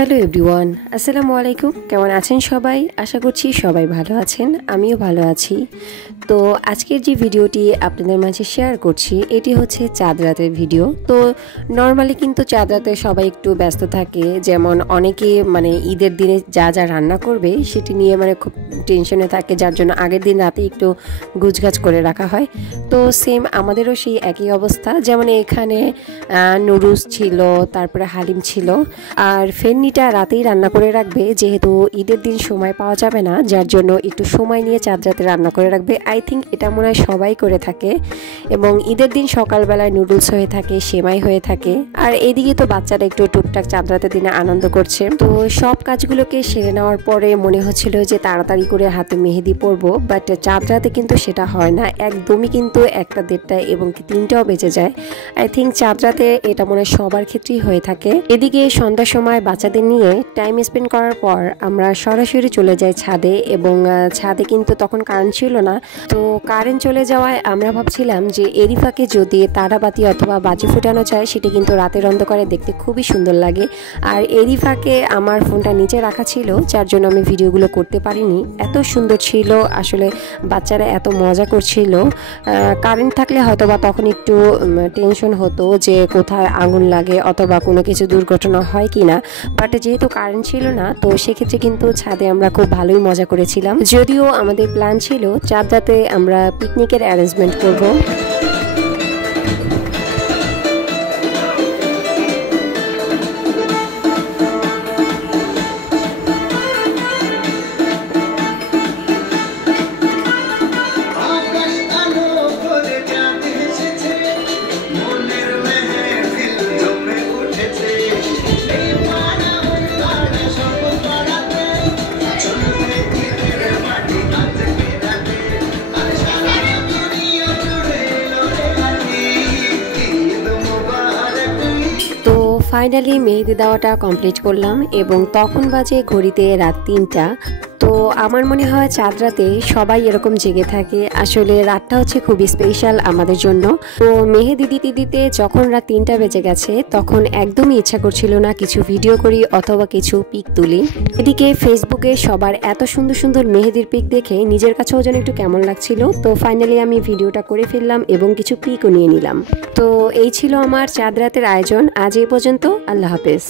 Hello everyone, আসসালামু আলাইকুম। কেমন আছেন সবাই? আশা করছি সবাই ভালো আছেন, আমিও ভালো আছি। তো আজকের যে ভিডিওটি আপনাদের মাঝে শেয়ার করছি এটি হচ্ছে চাঁদ রাতের ভিডিও। তো নর্মালি কিন্তু চাঁদ রাতে সবাই একটু ব্যস্ত থাকে, যেমন অনেকে ঈদের দিনে যা যা রান্না করবে সেটি নিয়ে খুব টেনশনে থাকে, যার জন্য আগের দিন রাতে একটু গুছগাছ করে রাখা হয়। তো সেম আমাদেরও সেই একই অবস্থা, যেমন এখানে নুডলস ছিল, তারপরে হালিম ছিল, আর ফেন্নিটা রাতেই রান্না করে রাখবে, যেহেতু ঈদের দিন সময় পাওয়া যাবে না, যার জন্য একটু সময় নিয়ে চাঁদ রাতে রান্না করে রাখবে। আই থিঙ্ক এটা মনে হয় সবাই করে থাকে। এবং ঈদের দিন সকালবেলায় নুডলস হয়ে থাকে, সেমাই হয়ে থাকে, আর এদিকে তো বাচ্চারা একটু টুকটাক চাঁদ রাতের দিনে আনন্দ করছে। তো সব কাজগুলোকে সেরে নেওয়ার পরে মনে হচ্ছিল যে তাড়াতাড়ি করে হাতে মেহেদি পরবো, বাট চাঁদ রাতে কিন্তু সেটা হয় না, একদমই কিন্তু 1টা 1:30 এবং 3টাও বেজে যায়। আই থিঙ্ক চাঁদ রাতে এটা মনে হয় সবার ক্ষেত্রেই হয়ে থাকে। এদিকে সন্ধ্যার সময় বাচ্চাদের নিয়ে টাইম স্পেন্ড করার পর আমরা সরাসরি চলে যাই ছাদে, এবং ছাদে কিন্তু তখন কারেন্ট ছিল না। তো কারেন্ট চলে যাওয়ায় আমরা ভাবছিলাম যে এরিফাকে যদি তারাবাতি অথবা বাজি ফুটানো যায়, সেটা কিন্তু রাতের অন্ধকারে দেখতে খুবই সুন্দর লাগে। আর এরিফাকে আমার ফোনটা নিচে রাখা ছিল, যার জন্য আমি ভিডিওগুলো করতে পারিনি। এত সুন্দর ছিল আসলে, বাচ্চারা এত মজা করছিল। কারেন্ট থাকলে হয়তো বা তখন একটু টেনশন হতো যে কোথায় আগুন লাগে অথবা কোনো কিছু দুর্ঘটনা হয় কিনা, বাট যেহেতু কারেন্ট ছিল না, তো সেক্ষেত্রে কিন্তু ছাদে আমরা খুব ভালোই মজা করেছিলাম। যদিও আমাদের প্ল্যান ছিল চাঁদ রাতে আমরা পিকনিকের অ্যারেঞ্জমেন্ট করব। ফাইনালি মেহেদি দেওয়াটা কমপ্লিট করলাম, এবং তখন বাজে ঘড়িতে রাত 3টা। তো আমার মনে হয় চাঁদ রাতে সবাই এরকম জেগে থাকে, আসলে রাতটা হচ্ছে খুবই স্পেশাল আমাদের জন্য। তো মেহেদি দিতে দিতে যখন রাত 3টা বেজে গেছে, তখন একদমই ইচ্ছা করছিল না কিছু ভিডিও করি অথবা কিছু পিক তুলি। এদিকে ফেসবুকে সবার এত সুন্দর সুন্দর মেহেদির পিক দেখে নিজের কাছেও যেন একটু কেমন লাগছিল। তো ফাইনালি আমি ভিডিওটা করে ফেললাম এবং কিছু পিকও নিয়ে নিলাম। তো এই ছিল আমার চাঁদ রাতের আয়োজন। আজ এই পর্যন্ত, আল্লাহ হাফেজ।